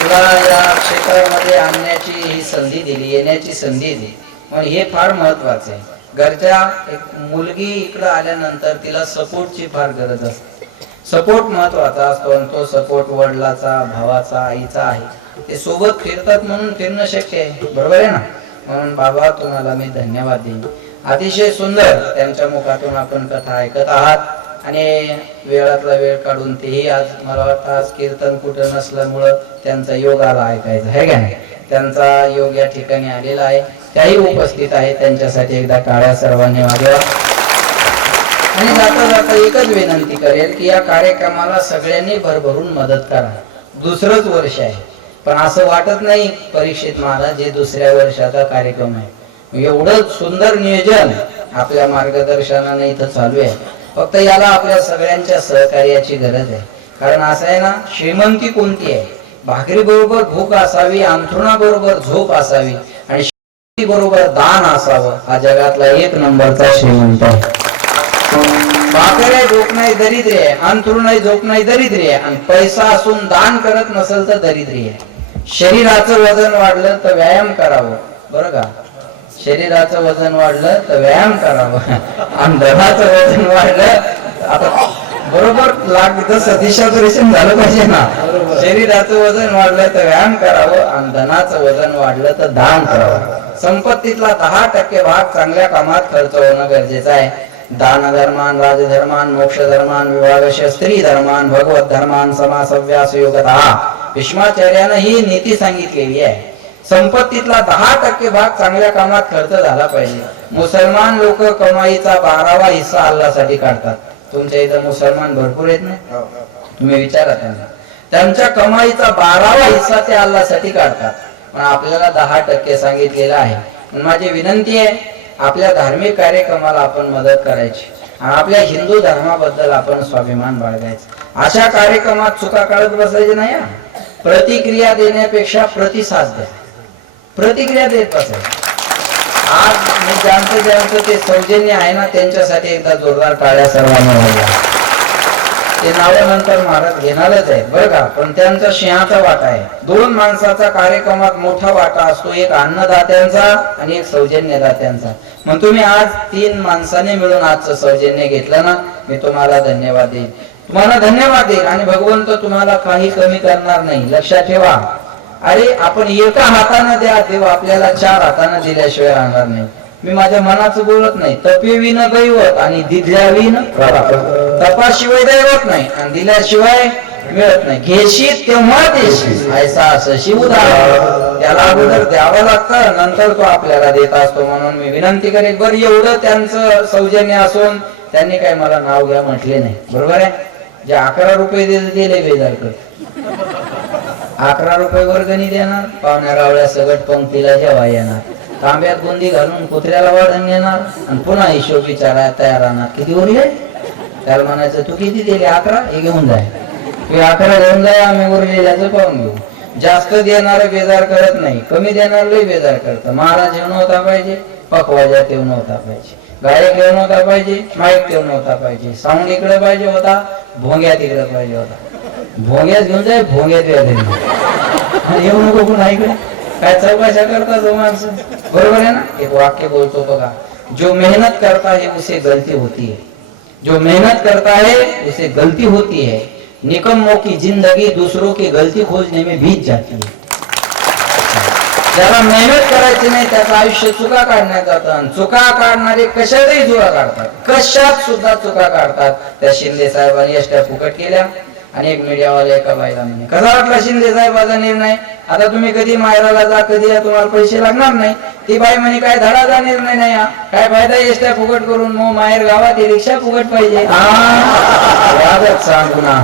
तुला या क्षेत्रामध्ये आणण्याची ही संधी दिली, येण्याची संधी दिली. म्हणून हे फार महत्वाचं आहे. घरच्या एक मुलगी इकडं आल्यानंतर तिला सपोर्टची फार गरज असते. सपोर्ट महत्वाचा असतो आणि तो सपोर्ट वडिलाचा, भावाचा, आईचा आहे. ते सोबत फिरतात म्हणून फिरणं शक्य आहे, बरोबर आहे ना. म्हणून बाबा तुम्हाला मी धन्यवाद देईन. अतिशय सुंदर त्यांच्या मुखातून आपण कथा ऐकत आहात आणि वेळातला वेळ काढून तेही आज मला वाटतं आज कीर्तन कुठं नसल्यामुळं त्यांचा योग आला ऐकायचा, आहे का नाही. त्यांचा योग या ठिकाणी आलेला आहे. त्याही उपस्थित आहे. त्यांच्यासाठी एकदा टाळ्या सर्वांनी वाजवा. आणि जाता जाता एकच विनंती करेल की या कार्यक्रमाला सगळ्यांनी भरभरून मदत करा. दुसरंच वर्ष आहे, पण असं वाटत नाही परीक्षित महाराज हे दुसऱ्या वर्षाचा कार्यक्रम आहे. एवढं सुंदर नियोजन आपल्या मार्गदर्शनाने इथं चालू आहे. फक्त याला आपल्या सगळ्यांच्या सहकार्याची गरज आहे. कारण असं आहे ना, श्रीमंती कोणती आहे, भाकरी बरोबर भूक असावी, अंथरुणा बरोबर झोप असावी आणि श्रीमंती बरोबर दान असावं. हा जगातला 1 नंबरचा श्रीमंत आहे. भाकरी झोप नाही दरिद्री आहे, अंथरुण नाही झोप नाही दरिद्री आहे आणि पैसा असून दान करत नसेल तर दरिद्री आहे. शरीराचं वजन वाढलं तर व्यायाम करावं, बरं का. शरीराचं वजन वाढलं तर व्यायाम करावं आणि धनाचं वजन वाढलं आता बरोबर लागतं सतीशाचं झालं पाहिजे ना. शरीराचं वजन वाढलं तर व्यायाम करावं आणि धनाचं वजन वाढलं तर दान करावं. संपत्तीतला 10% भाग चांगल्या कामात खर्च होणं गरजेचं आहे. दान धर्मान, राजधर्मान, मोक्ष धर्मान, विवाहश स्त्री धर्मान, भगवत धर्मान, समासव्यास योगतः. भीष्माचार्यानं ही नीती सांगितलेली आहे. संपत्तीतला 10% भाग चांगल्या कामात खर्च झाला पाहिजे. मुसलमान लोक कमाईचा 12वा हिस्सा अल्लासाठी काढतात. तुमच्या इथं मुसलमान भरपूर आहेत ना, तुम्ही विचारा त्यांना. त्यांच्या कमाईचा 12वा हिस्सा ते अल्लासाठी काढतात, पण आपल्याला 10% सांगितलेलं आहे. माझी विनंती आहे आपल्या धार्मिक कार्यक्रमाला आपण मदत करायची आणि आपल्या हिंदू धर्माबद्दल आपण स्वाभिमान बाळगायचा. अशा कार्यक्रमात चुका काढत बसायचे नाही. प्रतिक्रिया देण्यापेक्षा प्रतिसाद द्या, प्रतिक्रिया देत बसायची. आज मी ज्यांचं ते सौजन्य आहे ना त्यांच्यासाठी एकदा जोरदार टाळ्या सर्वांना वाजवा. ते नावानंतर महाराज घेणारच आहे बरं का, पण त्यांचा सिंहाचा वाटा आहे. दोन माणसाचा कार्यक्रमात मोठा वाटा असतो, एक अन्नदात्यांचा आणि एक सौजन्यदात्यांचा. मग तुम्ही आज 3 माणसाने मिळून आजचं सौजन्य घेतलं ना, मी तुम्हाला धन्यवाद देईन, तुम्हाला धन्यवाद देईन. आणि भगवंत तुम्हाला काही कमी करणार नाही, लक्षात ठेवा. अरे आपण एका हाताने द्या, देव आपल्याला 4 हाताने दिल्याशिवाय राहणार नाही. मी माझ्या मनाचं बोलत नाही. तपेविन दैवत आणि दिल्याविन तपाशिवाय दैवत नाही आणि दिल्याशिवाय मिळत नाही. घेशील तेव्हा देशील ऐसा असं शिवदान. त्याला अगोदर द्यावं लागतं, नंतर तो आपल्याला देत असतो. म्हणून मी विनंती करेन, बरं एवढं त्यांचं सौजन्य असून त्यांनी काय मला नाव घ्या म्हटले नाही, बरोबर आहे. जे 11 रुपये दिले बेजार कर, 11 रुपये वर्गणी देणार, पाहुण्या रावळ्या सगट पंक्तीला जेव्हा येणार, तांब्यात बुंदी घालून कुत्र्याला वाढून घेणार आणि पुन्हा हिशोब विचारायला तयार राहणार. किती उरले? त्याला म्हणायचं तू किती दिले? 11. हे घेऊन जाय, तू 11 घेऊन जाय, आम्ही उरलेल्याचं पाहून घेऊ. जास्त देणार बेजार करत नाही, कमी देणार लय बेजार करत. महाराज येऊन होता पाहिजे, पकवाजा येऊन होता पाहिजे, गायक येऊन होता पाहिजे, माईक येऊन होता पाहिजे, साऊंड इकडे पाहिजे होता, भोंग्या तिकडे पाहिजे होता. भोंग्यात घेऊन जाय, भोंग्यात येऊ नको पुन्हा इकडे. काय चौकशा करता जो माणसं, बरोबर है ना. एक वाक्य बोलतो बघा, जो मेहनत करता है उसे गलती होती है, जो मेहनत करता है उसे गलती होती है, निकम्मों की जिंदगी दूसरों की गलती खोजने में बीत जाती है. ज्याला मेहनत करायची नाही त्याचं आयुष्य चुका काढण्यात जातं. चुका काढणारे कशातही चुका काढतात, कशात सुद्धा चुका काढतात. त्या शिंदे साहेबांनी एसट्या फुकट केल्या आणि एक मीडियावाले एका बाईला म्हणे, कसा वाटला शिंदे साहेबाचा निर्णय? आता तुम्ही कधी माहेराला जा, कधी या, तुम्हाला पैसे लागणार नाही. ती बाई म्हणे काय धडाचा निर्णय नाही हा, काय फायदा एसट्या फुकट करून, मग माहेर गावात रिक्षा फुकट पाहिजे. सांगू ना,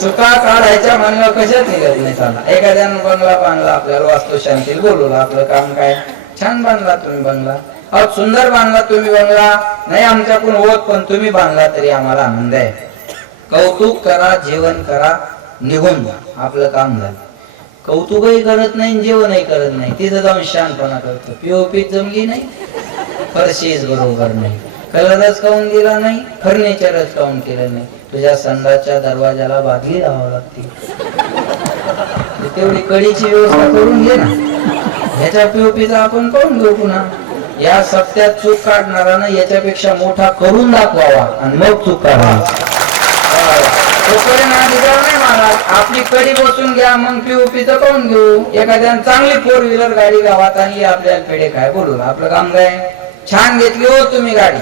चुका काढायच्या म्हणलं कशात निघत नाही. चाला एखाद्यानं बंगला बांधला, आपल्याला वास्तू शांतील बोलवलं, आपलं काम काय, छान बांधला तुम्ही बंगला, अहो सुंदर बांधला तुम्ही बंगला, नाही आमच्याकडून होत पण तुम्ही बांधला तरी आम्हाला आनंद आहे. कौतुक करा, जेवण करा, निघून जा, आपलं काम झालं. कौतुकही करत नाही, जेवणही करत नाही, तिथं जाऊन शांतपणा करतो. पीओपी जमली नाही, फरशीच बरोबर नाही, कलरच काऊन दिला नाही, फर्निचरच काऊन केलं नाही, तुझ्या संडासच्या दरवाजाला बादली लावावं लागते, तेवढी कडीची व्यवस्था करून घे ना. ह्याच्या पीओपीचा आपण करून घेऊ पुन्हा. या सप्त्यात चूक काढणारा ना याच्यापेक्षा मोठा करून दाखवावा आणि मग चूक काढावा. आपली कडी बसून घ्या, मग पीओपीचं करून घेऊ. एखाद्याने चांगली 4 व्हीलर गाडी गावात आणि आपल्याला पेढे काय बोलू, आपलं काम काय. छान घेतली हो तुम्ही गाडी,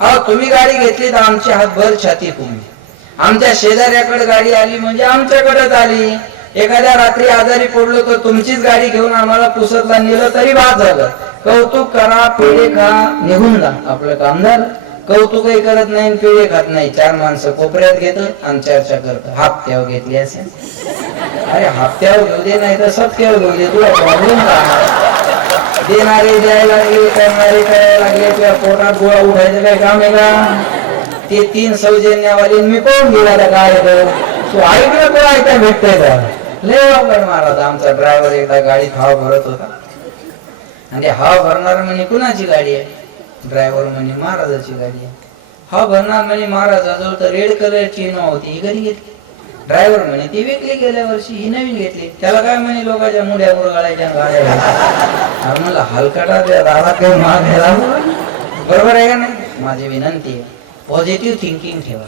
अहो तुम्ही गाडी घेतली तर आमची हातभर छाती फुगली. आमच्या शेजाऱ्याकडे गाडी आली म्हणजे आमच्याकडेच आली. एखाद्या रात्री आजारी पडलो तर तुमचीच गाडी घेऊन आम्हाला पुसतला नेलं तरी बाद झालं. कौतुक करा, पेढे खा, निघून जा, आपलं काम झालं. कौतुकही करत नाही, पेढे खात नाही. 4 माणसं कोपऱ्यात घेत आणि चर्चा करत. हप्त्यावर घेतली असेल, अरे हप्त्यावर घेऊ दे, नाही तर सप्त्यावर घेऊ दे, तुला प्रॉब्लेम काय. देणारे द्यायला लागले, करणारे करायला लागले, तुझ्या पोटात गोळा उठायचं काय काम आहे का. ते 3 सौजन्यवाले मी कोण गेला काय तू ऐकलं, कोण ऐका भेटतंय का. लय अवघड महाराज. आमचा ड्रायव्हर एकदा गाडीत हवा भरत होता आणि हवा भरणार म्हणे कुणाची गाडी आहे. ड्रायव्हर म्हणे महाराजाची गाडी आहे. हवा भरणार म्हणे महाराजाजवळ तर रेड कलरची इनोवा होती, ही घरी घेतली. ड्रायव्हर म्हणे ती विकली गेल्या वर्षी, ही नवीन घेतली. त्याला काय म्हणे लोकांच्या मुड्या मुरगाळायच्या गाड्या. म्हणलं हलकटा दादा काही मागायला, बरोबर आहे का नाही. माझी विनंती आहे, पॉझिटिव्ह थिंकिंग ठेवा.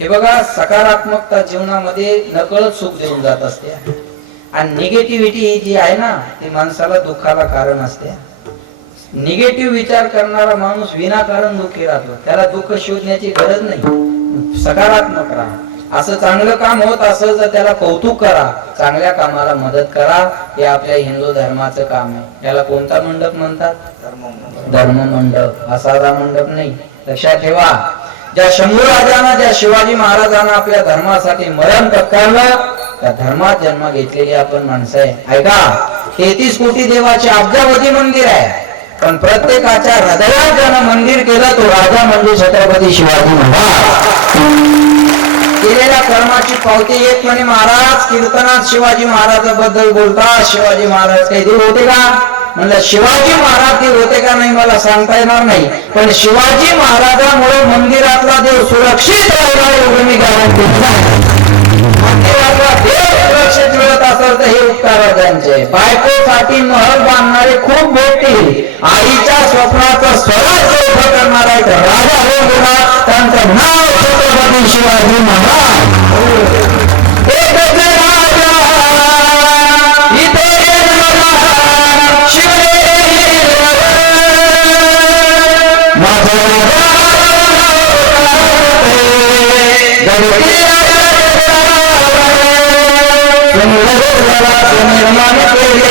हे बघा, सकारात्मकता जीवनामध्ये नकळत सुख देऊन जात असते आणि निगेटिव्हिटी जी आहे ना ती माणसाला दुःखाला कारण असते. निगेटिव्ह विचार करणारा माणूस विनाकारण दुःखी राहतो, त्याला दुःख शोधण्याची गरज नाही. सकारात्मक राहा. असं चांगलं काम होत असेल तर त्याला कौतुक करा, चांगल्या कामाला मदत करा. हे आपल्या हिंदू धर्माचं काम आहे. याला कोणता मंडप म्हणतात? धर्म मंडप, हा साधा मंडप नाही. लक्षात ठेवा, ज्या शंभू राजांना, ज्या शिवाजी महाराजांना आपल्या धर्मासाठी मरण पत्करलं, त्या धर्मात जन्म घेतलेली आपण माणसं आहे. ऐका, 33 कोटी देवाचे अब्जावधी मंदिर आहे, पण प्रत्येकाच्या हृदयात ज्यानं मंदिर केलं तो राजा म्हणजे छत्रपती शिवाजी महाराज. केलेल्या कर्माची पावती एक म्हणे महाराज. कीर्तनात शिवाजी महाराजाबद्दल बोलता, शिवाजी महाराज काही देव होते का? म्हणलं शिवाजी महाराज देव होते का नाही मला सांगता येणार नाही, पण शिवाजी महाराजांमुळे मंदिरातला देव सुरक्षित राहिला एवढं मी गॅरंटी मंदिरातला देव सुरक्षित मिळत असेल तर हे उपकार त्यांचे. बायकोसाठी महल बांधणारे खूप भेटतील, आईच्या स्वप्नाचं स्वराज्य उभं करणारा एक राजा हो गुणा, त्यांचं नाव छत्रपती शिवाजी महाराज. निर्माण केले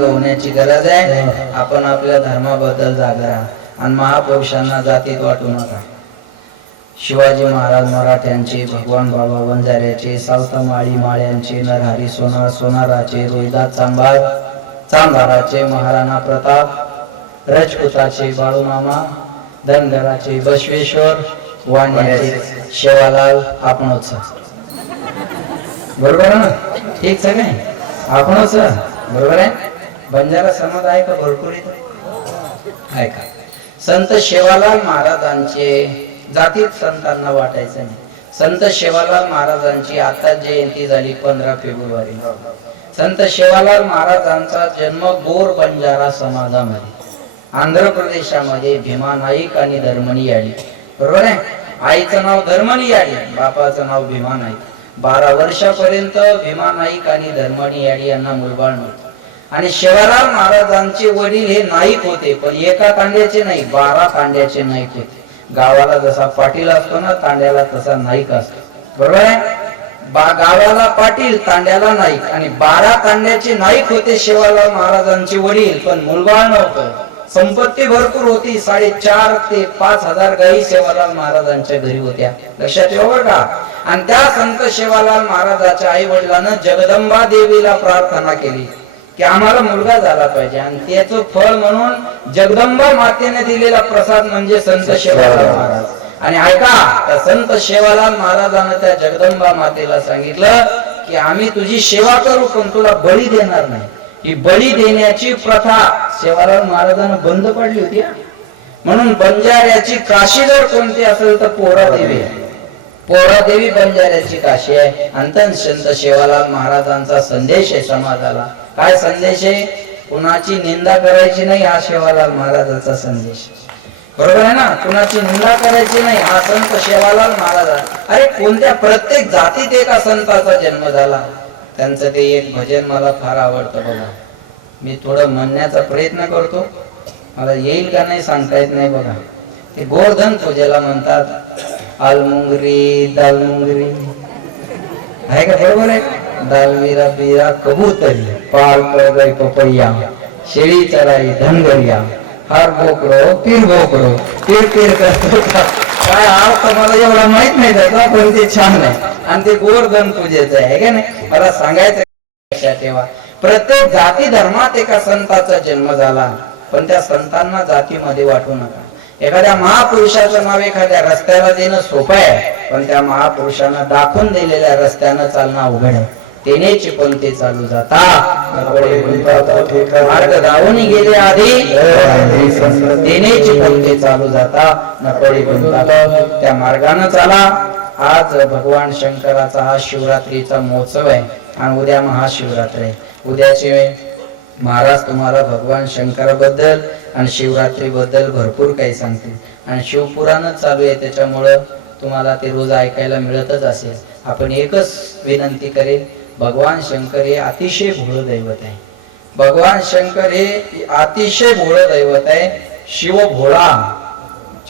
होण्याची गरज आहे. आपण आपल्या धर्माबद्दल जागा राहा आणि महापुरुषांना जातीत वाटू नका. शिवाजी महाराज मराठ्यांचे, भगवान बाबा वंजाऱ्याचे, सावता माळी माळ्यांचे, नरहरी सोनार सोनाराचे, रोहिदास चांभार चांभाराचे, महाराणा प्रताप राजपुताचे, बाळूमामा धनगराचे, बसवेश्वर वाण्याचे, शेवालाल आपणच बरोबर ना, ठीक सगळे आपणच बरोबर आहे. बंजारा समाज आहे का भरपूर आहे का. संत शेवालाल महाराजांचे जातीत संतांना वाटायचं नाही. संत शेवालाल महाराजांची आता जयंती झाली 15 फेब्रुवारी. संत शेवालाल महाराजांचा जन्म गोर बंजारा समाजामध्ये आंध्र प्रदेशामध्ये भीमा नाईक आणि धर्मणी याडी बरोबर आहे. आईचं नाव धर्मणी याडी, बापाचं नाव भीमा नाईक. 12 वर्षापर्यंत भीमा नाईक आणि धर्मणी याडी यांना मुलबाळ नव्हतं. आणि शेवालाल महाराजांचे वडील हे नाईक होते, पण एका तांड्याचे नाही 12 तांड्याचे नाईक होते. गावाला जसा पाटील असतो ना तांड्याला तसा नाईक असतो बरोबर आहे. गावाला पाटील तांड्याला नाईक आणि 12 तांड्याचे नाईक होते शेवालाल महाराजांचे वडील, पण मुलबाळ नव्हतं. संपत्ती भरपूर होती, 4,500 ते 5,000 गायी शेवालाल महाराजांच्या घरी होत्या. लक्षात ठेवा बरं का. आणि त्या संत शेवालाल महाराजाच्या आई वडिलांना जगदंबा देवीला प्रार्थना केली की आम्हाला मुलगा झाला पाहिजे, आणि त्याचं फळ म्हणून जगदंबा मातेने दिलेला प्रसाद म्हणजे संत शेवालाल महाराज. आणि ऐका, त्या संत शेवालाल महाराजांना त्या जगदंबा मातेला सांगितलं की आम्ही तुझी सेवा करू पण तुला बळी देणार नाही. ही बळी देण्याची प्रथा शेवालाल महाराजांना बंद पडली होती. म्हणून बंजाऱ्याची काशी जर कोणती असेल तर पोरादेवी. पोरादेवी बंजाऱ्याची काशी आहे. आणि संत शेवालाल महाराजांचा संदेश आहे समाजाला. काय संदेश आहे? कुणाची निंदा करायची नाही, हा शेवालाल महाराजांचा संदेश बरोबर आहे ना. कुणाची निंदा करायची नाही, हा संत शेवालाल महाराज. अरे कोणत्या प्रत्येक जातीत एका संताचा जन्म झाला. त्यांचं ते एक भजन मला फार आवडतं बघा. मी थोडं म्हणण्याचा प्रयत्न करतो, मला येईल का नाही सांगता येत नाही बघा. ते गोवर्धन पूजेला म्हणतात, अलमुंगरी दालमुंगरी आहे का बरोबर आहे. दाल मीरा बीरा कबूतरी पाल गई पपैया शेळी चराई धनगरिया हर बोकडो पीर बोकडो पीर पीर करतो. काय अर्थ मला एवढा माहित नाही त्याचा, पण ते छान आहे. आणि ते गोवर्धन पूजेचं आहे का नाही. मला सांगायचं लक्षात ठेवा, प्रत्येक जाती धर्मात एका संताचा जन्म झाला, पण त्या संतांना जातीमध्ये वाटू नका. एखाद्या महापुरुषाचं नाव एखाद्या रस्त्याला देणं सोपं आहे, पण त्या महापुरुषांना दाखवून दिलेल्या रस्त्यानं चालणं अवघड आहे. तेनेची पण ते चालू जाता मार्ग धावून गेले आधी, तेनेची पण ते चालू जाता नकडे बनतात. त्या मार्गाने चाला. आज भगवान शंकराचा हा शिवरात्रीचा महोत्सव आहे आणि उद्या महाशिवरात्री आहे. उद्याचे महाराज तुम्हाला भगवान शंकराबद्दल आणि शिवरात्री बद्दल भरपूर काही सांगतील आणि शिवपुराणच चालू आहे त्याच्यामुळं तुम्हाला ते रोज ऐकायला मिळतच असेल. आपण एकच विनंती करेल, भगवान शंकर हे अतिशय भोळ दैवत आहे. भगवान शंकर हे अतिशय भोळ दैवत आहे. शिव भोळा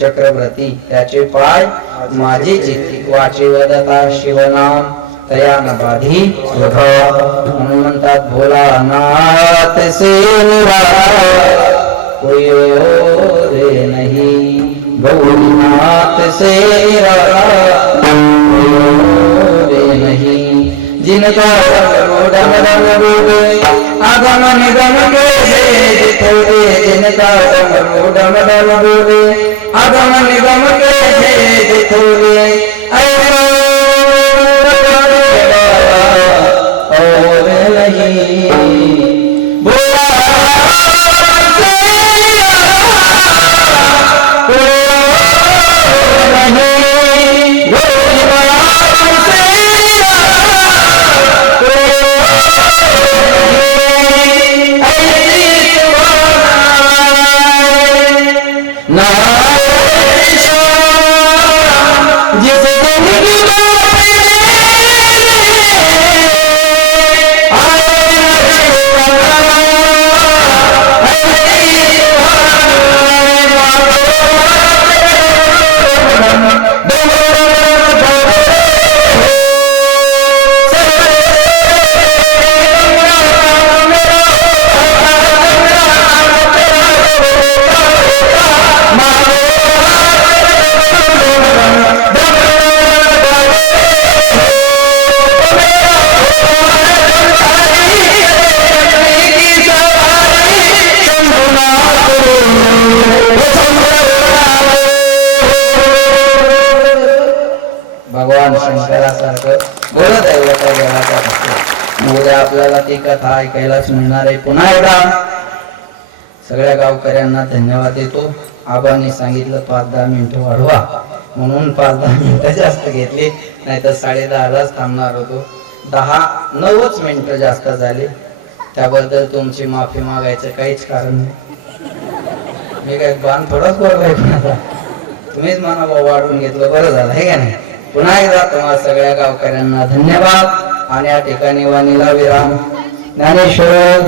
चक्रवर्ती त्याचे पाय माझे चित्ती वाचे वदता शिवनाम तया न बाधी म्हणून म्हणतात भोलानाथ से कोई रे नहीं, भोलेनाथ से रे नहीं. जिनका डम डम बोले आगम निगम के भेद थोड़े, जिनका डम डम बोले आगम निगम के भेद थोड़े, और नहीं बोला भगवान शंकरासारखं बोलत आहे. उद्या आपल्याला ती कथा ऐकायलाच मिळणार आहे. पुन्हा एकदा सगळ्या गावकऱ्यांना धन्यवाद देतो. आबांनी सांगितलं 5-10 मिनिटं वाढवा म्हणून 5-10 मिनिटं जास्त घेतली, नाही तर 10:30लाच थांबणार होतो. 9च मिनिटं जास्त झाले. त्याबद्दल तुमची माफी मागायचं काहीच कारण नाही. मी काय बाण थोडाच बोललाय, तुम्हीच म्हणा वाढवून घेतलं, बरं झालं आहे का नाही. पुन्हा एकदा तुम्हा सगळ्या गावकऱ्यांना धन्यवाद आणि या ठिकाणी वाणीला विराम. ज्ञानेश्वर